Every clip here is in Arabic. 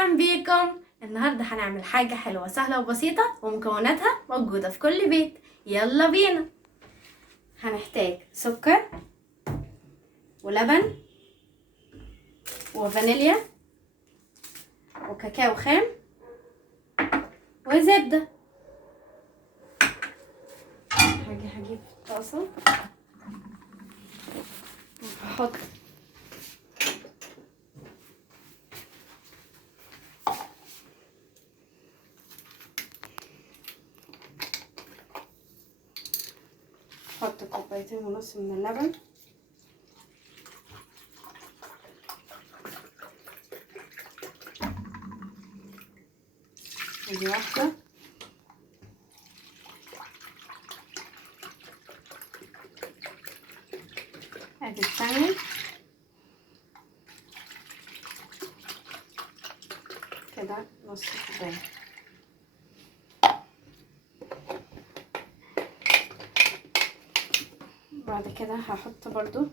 اهلا بيكم. النهارده هنعمل حاجه حلوه سهله وبسيطه ومكوناتها موجوده في كل بيت. يلا بينا. هنحتاج سكر ولبن وفانيليا وكاكاو خام وزبده. هجيب طاسه وهحط كوبايتين ونص من اللبن، ادي واحدة، ادي الثانية، كده نص كوباية. بعد كده هحط برضو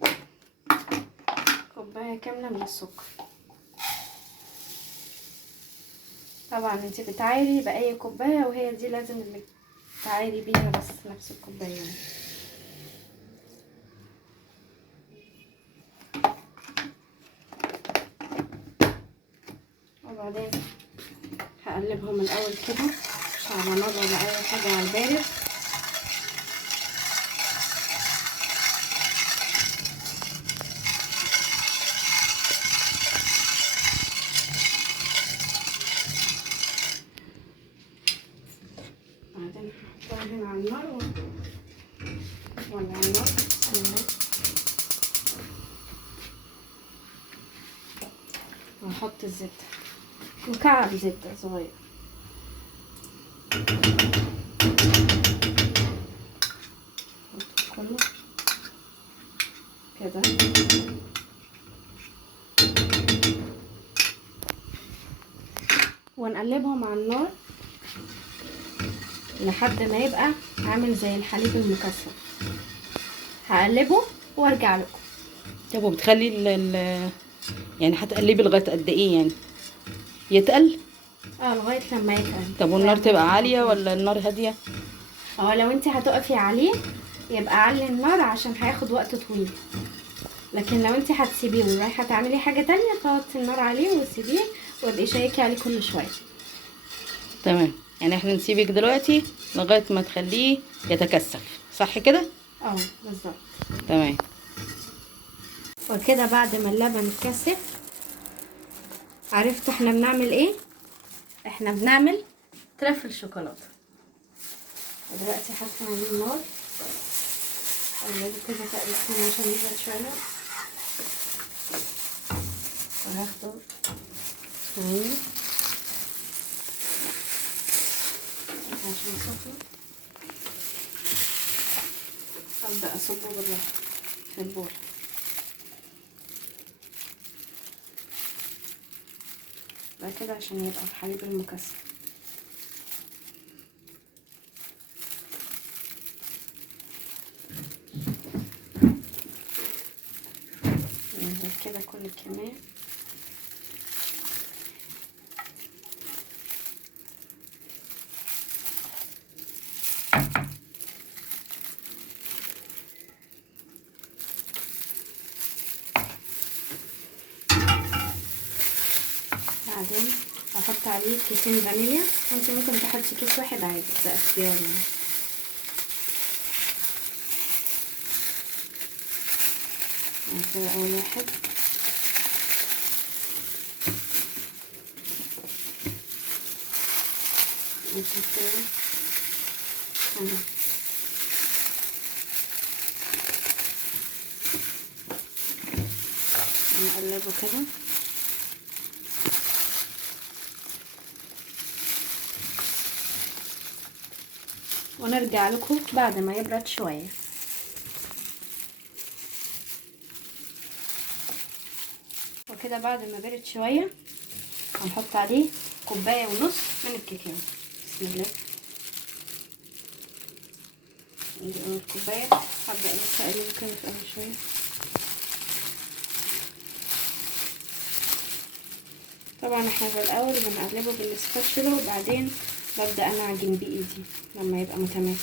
كوباية كاملة من السكر. طبعا انت بتعايري بأي كوباية، وهي دي لازم اللي تعايري بيها بس نفس الكوباية. وبعدين هقلبهم الاول كده، مش على نار ولا اي حاجة، على البارد. بعدين هحطها هنا على النار ولا على النار. وهحط الزبدة، مكعب زبدة صغير. كله كده، ونقلبهم على النار لحد ما يبقى عامل زي الحليب المكثف. هقلبه وارجع لكم. طب وبتخلي يعني هتقلبي لغايه قد ايه يعني يتقل؟ لغايه لما يتقل. طب والنار تبقى عاليه ولا النار هاديه؟ لو انت هتقفي عليه يبقى علي النار عشان هياخد وقت طويل، لكن لو انت هتسيبيه ورايحه تعملي حاجه تانية فوطي النار عليه وسيبيه، وابقي شيكي عليه كل شويه. تمام، يعني احنا نسيبك دلوقتي لغايه ما تخليه يتكثف، صح كده؟ بالظبط. تمام. وكده بعد ما اللبن اتكثف، عرفتوا احنا بنعمل ايه؟ احنا بنعمل ترفل شوكولاته. ودلوقتي حاطه عليه النار، اقلبه كده تقليبتين عشان يبرد شويه، وهاخده ثواني عشان سخن. هبدأ اصبه بالراحه في البول. بقى كده عشان يبقى الحليب المكثف. ننزل كده كل الكمية. بعدين هحط عليه كيسين فانيليا، انت ممكن تحطي كيس واحد عادي، ده اختياري. كده اول واحد، كده نقلبه كده. ونرجع لكم بعد ما يبرد شويه. وكده بعد ما برد شويه هنحط عليه كوبايه ونص من الكاكاو. بسم الله. ادي اول كوبايه، هبدا لسه اقلبه كده في اول شويه. طبعا احنا في الاول بنقلبه بالسباتشولا وبعدين ببدأ انا اعجن بايدي لما يبقى متماسك.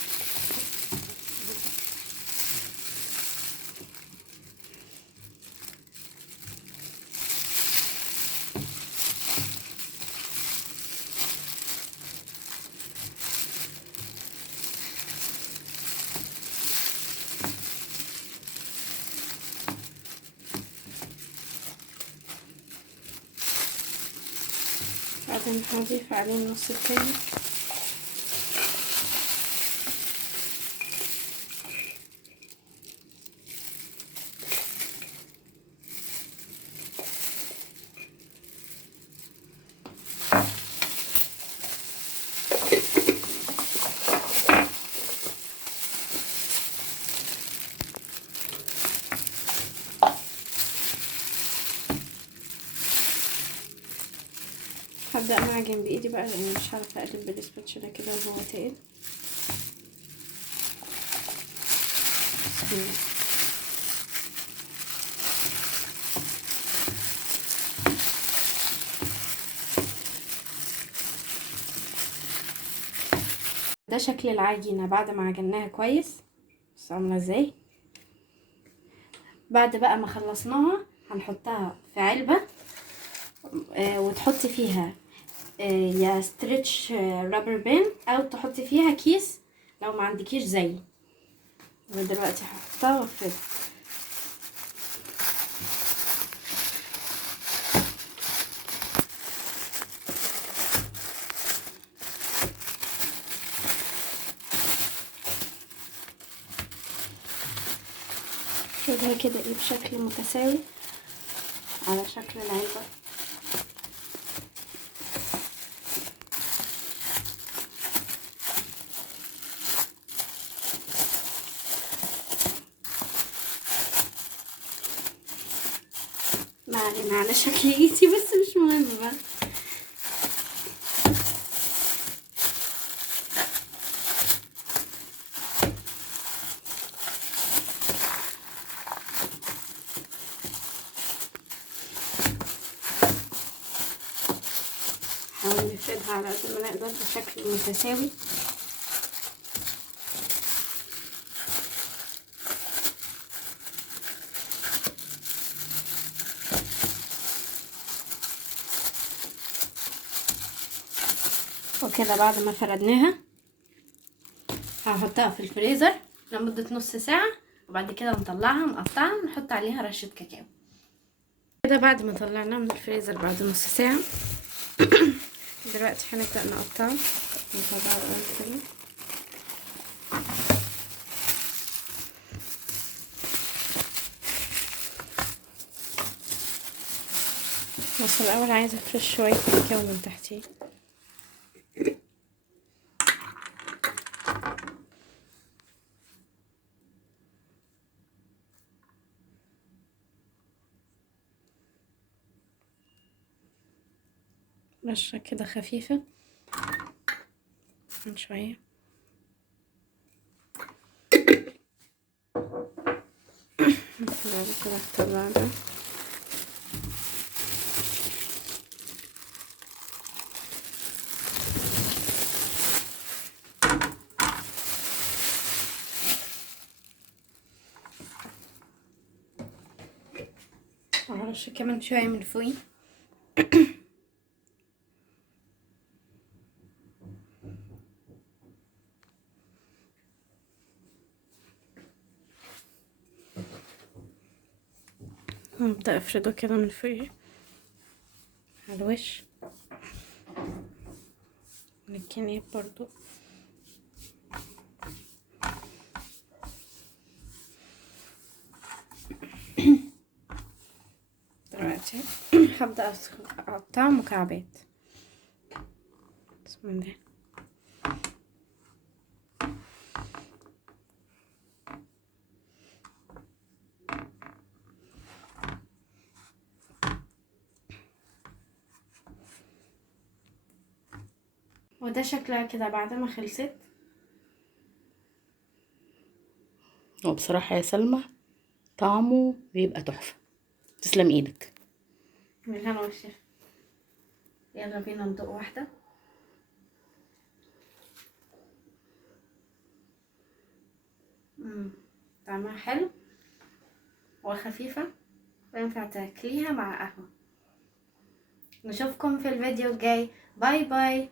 بعدين هضيف عليه النص التاني. هبدأ معجن بايدي بقى لاني مش عارفة اقلب بالسباتشولا كده وهو تقيل. بسم الله. ده شكل العجينة بعد ما عجناها كويس. بص عاملة ازاي. بعد بقى ما خلصناها هنحطها في علبة وتحطي فيها يا ستريتش رابر بين او تحطي فيها كيس لو ما عندكيش زي. ودلوقتي هحطها وافردها. افردها كده ايه بشكل متساوي على شكل العلبة. ما علينا على شكل ايدي بس مش مهم بقى. نحاول نفردها على قد ما نقدر بشكل متساوي. وكده بعد ما فردناها هنحطها في الفريزر لمدة نص ساعة وبعد كده نطلعها نقطعها ونحط عليها رشة كاكاو. كده بعد ما طلعناها من الفريزر بعد نص ساعة دلوقتي هنبدأ نقطعها نطلعها الأول كده. بس الأول عايزة أفرش شوية كاكاو من تحتيه. رشة كده خفيفة من شوية. بعد كده هطلع ده. هرش كمان شوية من فوق. هبدأ افرده كده من فوق على الوش من الجناب برضو. دلوقتي هبدأ اقطع مكعبات. بسم الله. وده شكلها كده بعد ما خلصت. وبصراحة يا سلمى طعمه بيبقى تحفة. تسلم ايدك. من هنا والشفا. يلا بينا ندوق واحدة. طعمها حلو وخفيفة وينفع تاكليها مع قهوة. نشوفكم في الفيديو الجاي. باي باي.